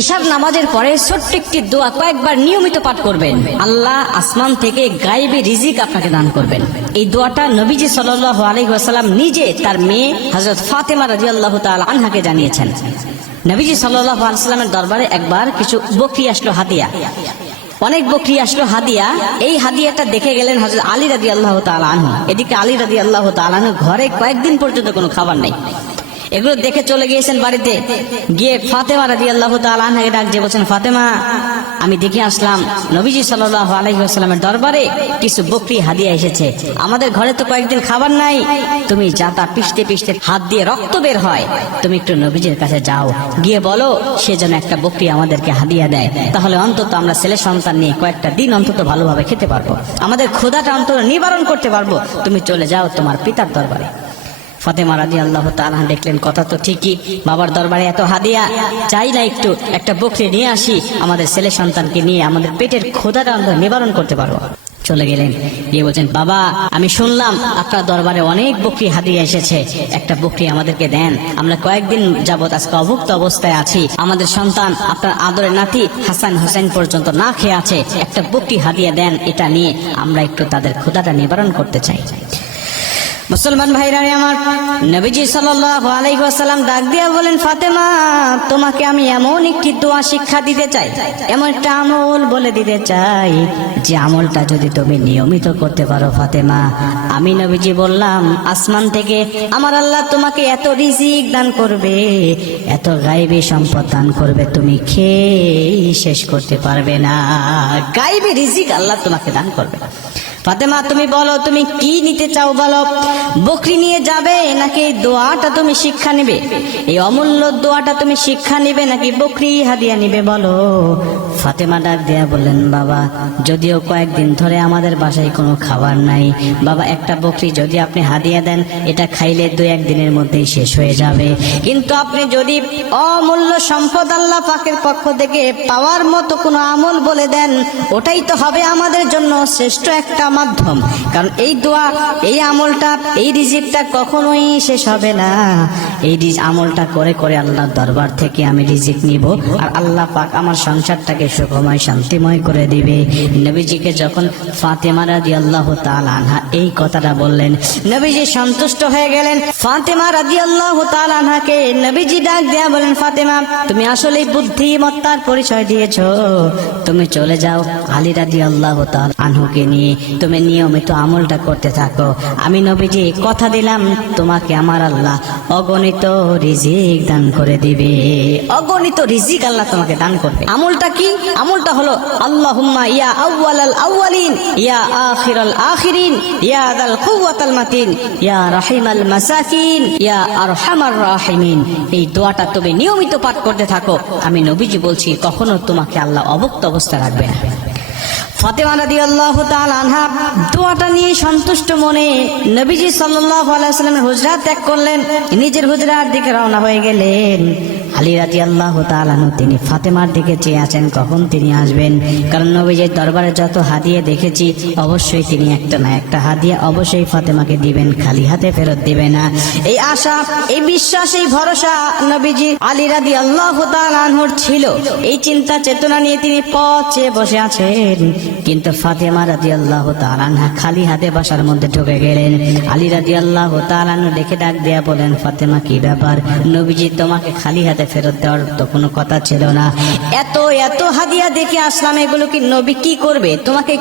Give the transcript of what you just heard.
এশার নামাজের পরে ছোট্ট একটি দোয়া কয়েকবার নিয়মিত পাঠ করবেন। আল্লাহ আসমান থেকে গায়েবী রিজিক আপনাকে দান করবেন। এই দোয়াটা নবীজি সাল্লাল্লাহু আলাইহি ওয়াসাল্লাম নিজে তার মেয়ে হযরত ফাতেমা রাদিয়াল্লাহু তাআলা আনহাকে জানিয়েছেন। নবীজি সাল্লাল্লাহু আলাইহি ওয়াসাল্লামের দরবারে একবার কিছু বকরি আসলো হাদিয়া, অনেক বকরি আসলো হাদিয়া। এই হাদিয়াটা দেখে গেলেন হযরত আলী রাদিয়াল্লাহু তাআলা আনহু। এদিকে আলী রাদিয়াল্লাহু তাআলা আনহু ঘরে কয়েকদিন পর্যন্ত কোনো খাবার নেই। এগুলো দেখে চলে গিয়েছেন বাড়িতে, গিয়ে ফাতেমা রাদিয়াল্লাহু তাআলা আনহাকে ডাক দিয়ে বলছেন, ফাতেমা, আমি দেখে আসলাম নবীজি সাল্লাল্লাহু আলাইহি ওয়াসাল্লামের দরবারে কিছু বকরি হাদিয়া এসেছে। আমাদের ঘরে তো কয়েকদিন খাবার নাই, তুমি যাতা পিষতে পিষতে হাত দিয়ে রক্ত বের হয়, তুমি একটু নবীজির কাছে যাও, গিয়ে বলো সে যেন একটা বকরি আমাদেরকে হাদিয়া দেয়, তাহলে অন্তত আমরা ছেলে সন্তান নিয়ে কয়েকটা দিন অন্তত ভালোভাবে খেতে পারবো, আমাদের ক্ষুধাটা অন্তত নিবারণ করতে পারবো। তুমি চলে যাও তোমার পিতার দরবারে। ফাতেমা রাদিয়াল্লাহু তাআলা দেখলেন কথা তো ঠিকই, বাবার দরবারে এত হাদিয়া, চাই না একটু একটা বকরি নিয়ে আসি, আমাদের ছেলে সন্তানকে নিয়ে আমাদের পেটের ক্ষুধাটা আমরা নিবারণ করতে পারবো। চলে গেলেন, গিয়ে বলছেন, বাবা, আমি শুনলাম আপনার দরবারে অনেক বকরি হাদিয়া এসেছে, একটা বকরি আমাদেরকে দেন, আমরা কয়েকদিন যাবত আজকে অভুক্ত অবস্থায় আছি, আমাদের সন্তান আপনার আদরের নাতি হাসান হোসেন পর্যন্ত না খেয়ে আছে, একটা বকরি হাদিয়া দেন, এটা নিয়ে আমরা একটু তাদের ক্ষুধাটা নিবারণ করতে চাই। মুসলমান ভাইরা আমার, নবীজি সাল্লাল্লাহু আলাইহি ওয়াসাল্লাম ডাক দিয়া বলেন, ফাতেমা, তোমাকে আমি এমন একটি দোয়া শিক্ষা দিতে চাই, এমন একটা আমল বলে দিতে চাই, যে আমলটা যদি তুমি নিয়মিত করতে পারো ফাতেমা, আমি নবীজি বললাম আসমান থেকে আমার আল্লাহ তোমাকে এত রিজিক দান করবে, এত গায়েবী সম্পদ দান করবে, তুমি খেয়ে শেষ করতে পারবে না। গায়েবী রিজিক আল্লাহ তোমাকে দান করবে। ফাতেমা, তুমি বলো তুমি কি নিতে চাও, বলো, বকরি নিয়ে যাবে নাকি এই দোয়াটা তুমি শিক্ষা নিবে, এই অমূল্য দোয়াটা তুমি শিক্ষা নিবে নাকি বকরি হাদিয়া নিবে, বলো। ফাতেমা ডাক দেয়া বললেন, বাবা, যদিও কয়েকদিন ধরে আমাদের বাসায় কোনো খাবার নাই, বাবা, একটা বকরি যদি আপনি হাদিয়া দেন, এটা খাইলে 2-1 দিনের মধ্যেই শেষ হয়ে যাবে, কিন্তু আপনি যদি অমূল্য সম্পদ আল্লাহ পাকের পক্ষ থেকে পাওয়ার মতো কোনো আমল বলে দেন, ওটাই তো হবে আমাদের জন্য শ্রেষ্ঠ একটা মাধ্যম, কারণ এই দোয়া, এই আমলটা, এই রিজিকটা কখনোই শেষ হবে না। এই আমলটা করে করে আল্লাহর দরবার থেকে আমি রিজিক নিব, আর আল্লাহ পাক আমার সংসারটাকে সুখময় শান্তিময় করে দিবে। নবীজিকে যখন ফাতেমা রাদিয়াল্লাহু তাআলা আনহা এই কথাটা বললেন, নবীজি সন্তুষ্ট হয়ে গেলেন। ফাতেমা রাদিয়াল্লাহু তাআলা আনহাকে নবীজি ডাক দেয়া বলেন, ফাতেমা, তুমি আসলেই বুদ্ধিমত্তার পরিচয় দিয়েছো, তুমি চলে যাও আলী রাদিয়াল্লাহু তাআলা আনহুকে নিয়ে তুমি নিয়মিত আমলটা করতে থাকো, আমি নবীজি কথা দিলাম তোমাকে আমার আল্লাহ অগণিত রিজিক দান করে দিবে, অগণিত রিজিক আল্লাহ তোমাকে দান করবে। আমলটা কি? আমলটা হলো, আল্লাহুম্মা ইয়া আউয়ালাল আউয়ালিন, ইয়া আখিরাল আখিরিন, ইয়া দাল কুওয়াতাল মাতিন, ইয়া রাহিমাল মাসাকিন, ইয়া আরহামার রাহিমিন। এই দোয়াটা তুমি নিয়মিত পাঠ করতে থাকো, আমি নবীজি বলছি কখনো তোমাকে আল্লাহ অভুক্ত অবস্থা রাখবে না। ফাতেমা রাদিয়াল্লাহু তাআলা আনহা দোয়াটা নিয়ে সন্তুষ্ট মনে নবীজি সাল্লাল্লাহু আলাইহি ওয়াসাল্লামের হুজরা ত্যাগ করলেন, নিজের হুজরার দিকে রওনা হয়ে গেলেন। আলী রাদিয়াল্লাহু তাআলা আনহু তিনি ফাতেমার দিকে চেয়ে আছেন কখন তিনি আসবেন, কারণ নবীজির দরবারে যত হাদিয়া দেখেছি অবশ্যই তিনি একটা না একটা হাদিয়া অবশ্যই ফাতেমাকে দিবেন, খালি হাতে ফেরত দিবে না। এই আশা, এই বিশ্বাস, এই ভরসা নবীজি আলী রাদিয়াল্লাহু তাআলা আনহুর ছিল। এই চিন্তা চেতনা নিয়ে তিনি পথ চেয়ে বসে আছেন, কিন্তু ফাতেমা রাদিয়াল্লাহু তাআলা আনহা খালি হাতে বাসার মধ্যে ঢুকে গেলেন। আলী রাদিয়াল্লাহু তাআলা আনহু দেখে ডাক দেয়া বলেন, ফাতেমা, কি ব্যাপার? নবীজি তোমাকে খালি হাতে ফেরত দেওয়ার তো কোনো কথা ছিল না, এত এত হাদিয়া দেখে আসলাম, এগুলো কি নবী কি করবে? তোমাকে